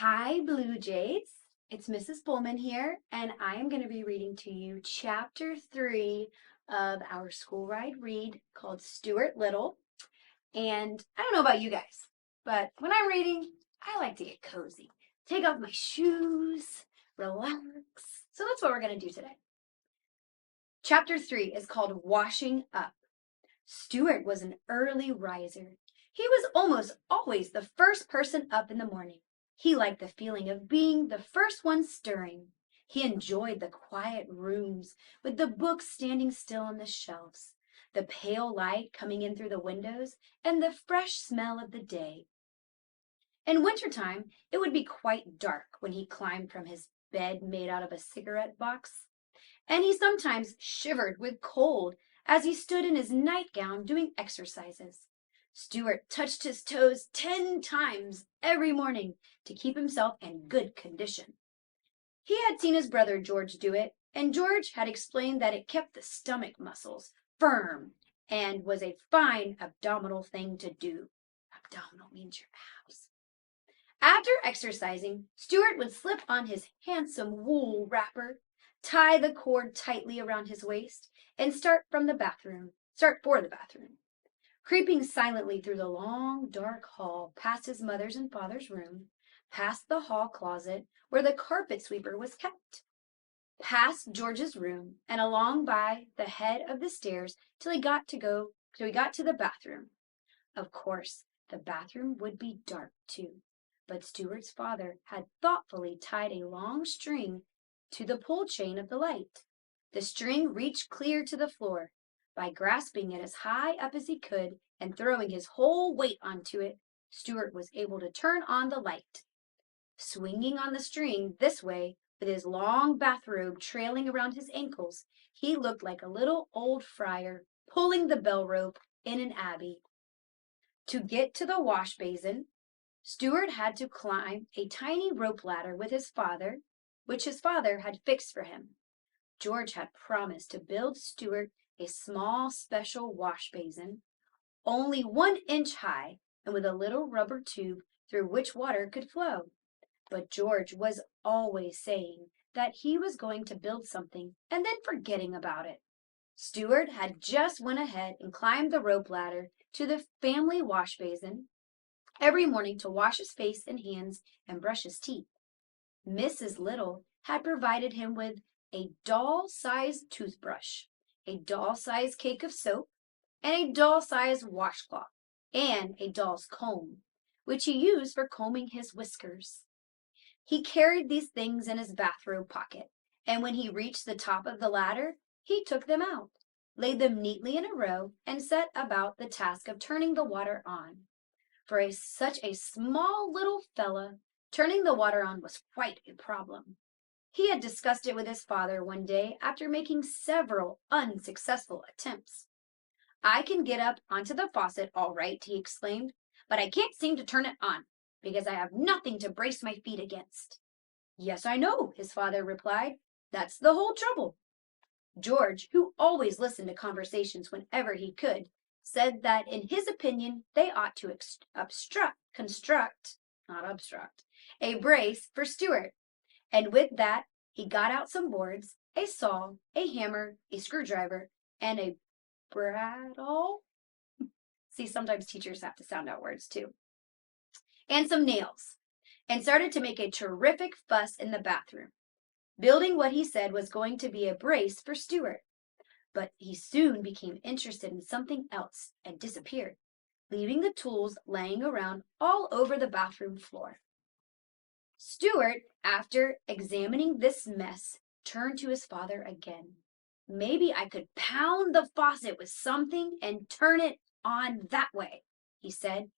Hi, Blue Jays. It's Mrs. Pullman here, and I am going to be reading to you Chapter 3 of our school ride read called Stuart Little. And I don't know about you guys, but when I'm reading, I like to get cozy. Take off my shoes, relax. So that's what we're going to do today. Chapter 3 is called Washing Up. Stuart was an early riser. He was almost always the first person up in the morning. He liked the feeling of being the first one stirring. He enjoyed the quiet rooms with the books standing still on the shelves, the pale light coming in through the windows, and the fresh smell of the day. In wintertime, it would be quite dark when he climbed from his bed made out of a cigarette box, and he sometimes shivered with cold as he stood in his nightgown doing exercises. Stuart touched his toes 10 times every morning to keep himself in good condition. He had seen his brother George do it, and George had explained that it kept the stomach muscles firm and was a fine abdominal thing to do. Abdominal means your abs. After exercising, Stuart would slip on his handsome wool wrapper, tie the cord tightly around his waist, and start for the bathroom. Creeping silently through the long, dark hall, past his mother's and father's room, past the hall closet where the carpet sweeper was kept, past George's room, and along by the head of the stairs till he got to the bathroom. Of course, the bathroom would be dark too, but Stuart's father had thoughtfully tied a long string to the pull chain of the light. The string reached clear to the floor. By grasping it as high up as he could and throwing his whole weight onto it, Stuart was able to turn on the light. Swinging on the string this way, with his long bathrobe trailing around his ankles, he looked like a little old friar pulling the bell rope in an abbey. To get to the wash basin, Stuart had to climb a tiny rope ladder with his father, which his father had fixed for him. George had promised to build Stuart a small special wash basin, only 1 inch high and with a little rubber tube through which water could flow. But George was always saying that he was going to build something and then forgetting about it. Stuart had just went ahead and climbed the rope ladder to the family wash basin every morning to wash his face and hands and brush his teeth. Mrs. Little had provided him with a doll-sized toothbrush, a doll-sized cake of soap, and a doll-sized washcloth, and a doll's comb, which he used for combing his whiskers. He carried these things in his bathrobe pocket, and when he reached the top of the ladder, he took them out, laid them neatly in a row, and set about the task of turning the water on. For such a small little fella, turning the water on was quite a problem. He had discussed it with his father one day after making several unsuccessful attempts. "I can get up onto the faucet all right," he exclaimed, "but I can't seem to turn it on, because I have nothing to brace my feet against." "Yes, I know," his father replied. "That's the whole trouble." George, who always listened to conversations whenever he could, said that in his opinion they ought to construct, not obstruct, a brace for Stuart. And with that, he got out some boards, a saw, a hammer, a screwdriver, and a bradawl. See, sometimes teachers have to sound out words too. And some nails, and started to make a terrific fuss in the bathroom, building what he said was going to be a brace for Stuart. But he soon became interested in something else and disappeared, leaving the tools laying around all over the bathroom floor. Stuart, after examining this mess, turned to his father again. "Maybe I could pound the faucet with something and turn it on that way," he said.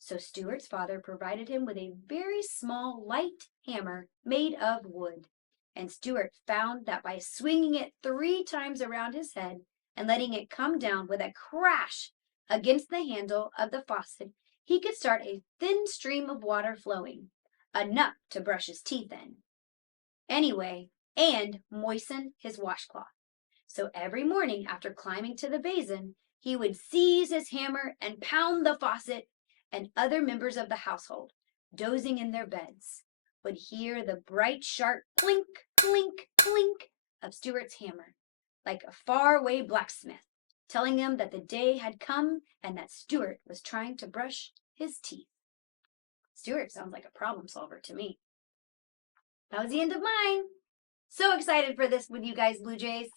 So Stuart's father provided him with a very small, light hammer made of wood. And Stuart found that by swinging it 3 times around his head and letting it come down with a crash against the handle of the faucet, he could start a thin stream of water flowing, enough to brush his teeth in, anyway, and moisten his washcloth. So every morning after climbing to the basin, he would seize his hammer and pound the faucet, and other members of the household, dozing in their beds, would hear the bright, sharp clink, clink, clink of Stuart's hammer, like a faraway blacksmith, telling him that the day had come and that Stuart was trying to brush his teeth. Stuart sounds like a problem solver to me. That was the end of mine. So excited for this with you guys, Blue Jays.